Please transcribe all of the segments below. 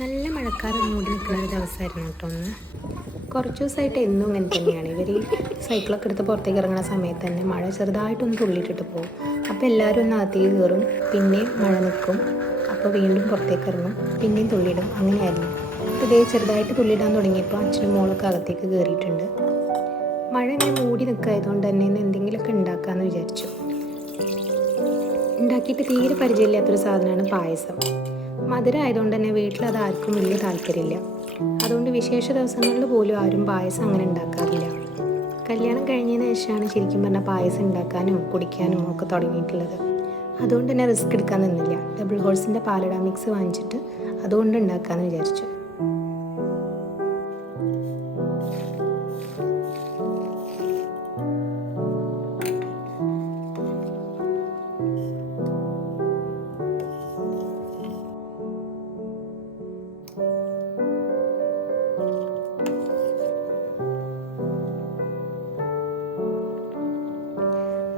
നല്ല മഴക്കാറ് മൂടി നിൽക്കുന്ന ഒരു ദിവസമായിരുന്നു കേട്ടോ ഒന്ന്. കുറച്ച് ദിവസമായിട്ട് എന്നും ഇങ്ങനെ തന്നെയാണ്. ഇവർ സൈക്കിളൊക്കെ എടുത്ത് പുറത്തേക്ക് ഇറങ്ങുന്ന സമയത്ത് തന്നെ മഴ ചെറുതായിട്ടൊന്ന് തുള്ളിയിട്ടിട്ട് പോകും. അപ്പോൾ എല്ലാവരും ഒന്ന് അകത്തേക്ക് കയറും, പിന്നെയും മഴ നിൽക്കും, അപ്പോൾ വീണ്ടും പുറത്തേക്ക് ഇറങ്ങും, പിന്നെയും തുള്ളിയിടും. അങ്ങനെയായിരുന്നു. അപ്പോൾ ഇതേ ചെറുതായിട്ട് തുള്ളിയിടാൻ തുടങ്ങിയപ്പോൾ അച്ഛനും മോളൊക്കെ അകത്തേക്ക് കയറിയിട്ടുണ്ട്. മഴ ഇങ്ങനെ മൂടി നിൽക്കായതുകൊണ്ട് തന്നെ ഇന്ന് എന്തെങ്കിലുമൊക്കെ ഉണ്ടാക്കാമെന്ന് വിചാരിച്ചു. ഉണ്ടാക്കിയിട്ട് തീരെ പരിചയമില്ലാത്തൊരു സാധനമാണ് പായസം. മധുരം ആയതുകൊണ്ട് തന്നെ വീട്ടിലത് ആർക്കും വലിയ താല്പര്യമില്ല. അതുകൊണ്ട് വിശേഷ ദിവസങ്ങളിൽ പോലും ആരും പായസം അങ്ങനെ ഉണ്ടാക്കാറില്ല. കല്യാണം കഴിഞ്ഞതിന് ശേഷമാണ് ശരിക്കും പറഞ്ഞാൽ പായസം ഉണ്ടാക്കാനും കുടിക്കാനും ഒക്കെ തുടങ്ങിയിട്ടുള്ളത്. അതുകൊണ്ട് തന്നെ റിസ്ക് എടുക്കാൻ നിന്നില്ല. ഡബിൾ ഹോഴ്സിൻ്റെ പാലട മിക്സ് വാങ്ങിച്ചിട്ട് അതുകൊണ്ട് ഉണ്ടാക്കാമെന്ന് വിചാരിച്ചു.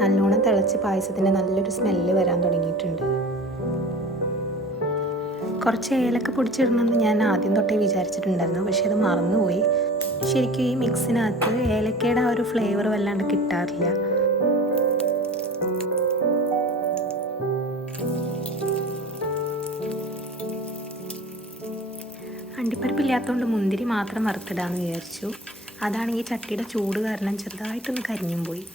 നല്ലോണം തിളച്ച് പായസത്തിൻ്റെ നല്ലൊരു സ്മെല്ല് വരാൻ തുടങ്ങിയിട്ടുണ്ട്. കുറച്ച് ഏലക്ക പൊടിച്ചിടണമെന്ന് ഞാൻ ആദ്യം തൊട്ടേ വിചാരിച്ചിട്ടുണ്ടായിരുന്നു, പക്ഷെ അത് മറന്നുപോയി. ശരിക്കും ഈ മിക്സിനകത്ത് ഏലക്കയുടെ ആ ഒരു ഫ്ലേവർ വല്ലാണ്ട് കിട്ടാറില്ല. അണ്ടിപ്പരിപ്പില്ലാത്തതുകൊണ്ട് മുന്തിരി മാത്രം വറുത്തിടാമെന്ന് വിചാരിച്ചു. അതാണെങ്കിൽ ചട്ടിയുടെ ചൂട് കാരണം ചെറുതായിട്ടൊന്ന് കരിഞ്ഞും പോയി.